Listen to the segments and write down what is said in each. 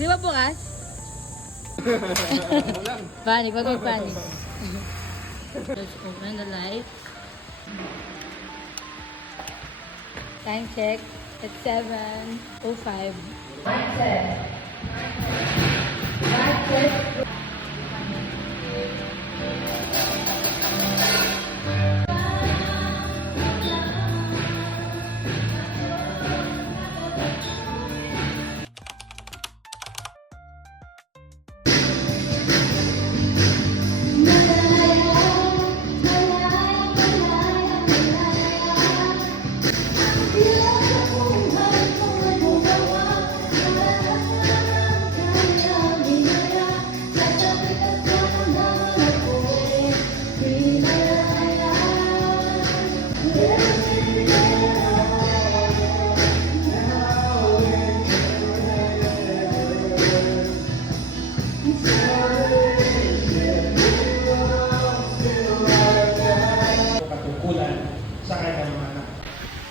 Di ba bukas? Panic, wag mo panic. Let's open the light. Time check. It's 7:05.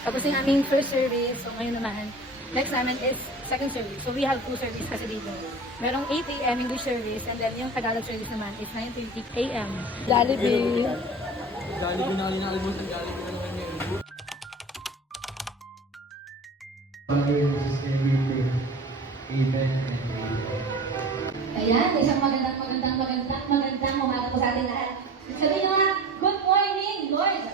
Tapos yung aming first service, so ngayon naman, next namin is second service. So we have two service kasi dito. Merong 8 a.m. English service, and then yung Tagalog service naman is 9:30 a.m. Jollibee. Jollibee na almost ang Jollibee na naman yun. Ayan, isang magandang umaga po sa ating lahat. Sabihin nyo nga, good morning, Lord!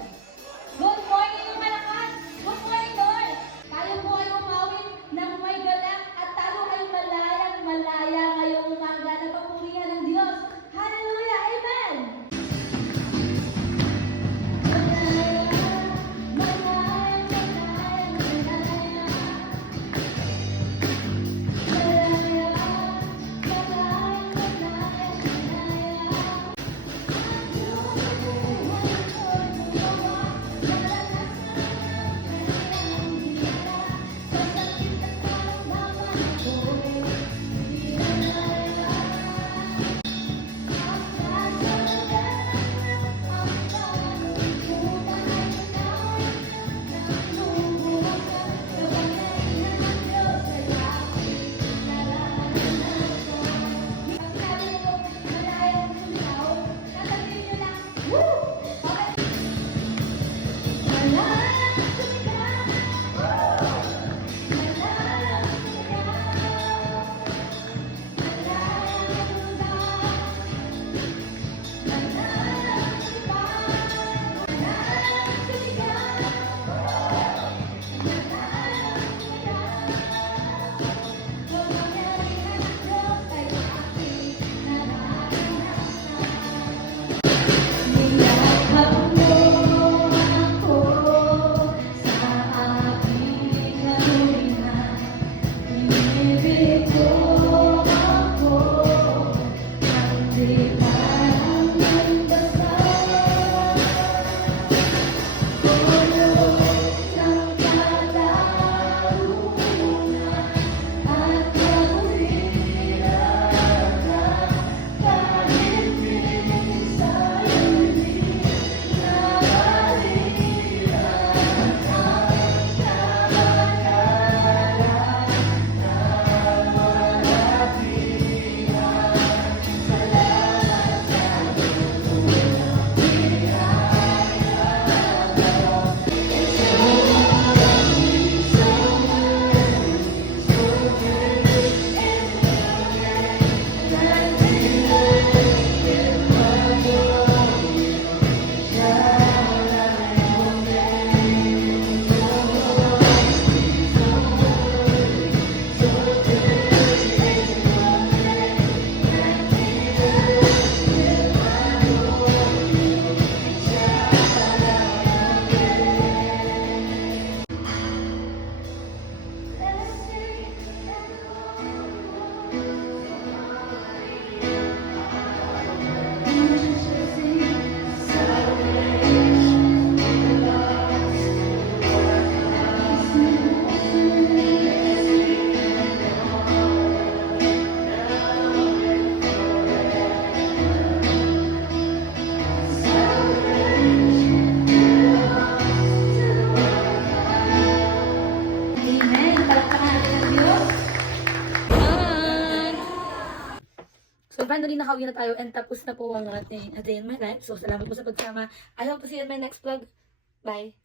Good morning, yung malakas! Good morning, Lord! Tayo po ay umawin ng may galak at tayo ay malaya ngayong umaga na papurihan ng Diyos. Hallelujah! Amen! So finally, nakauwi na tayo and tapos na po ang ating A Day in My Life. So salamat po sa pagsama. I hope to see you in my next vlog. Bye!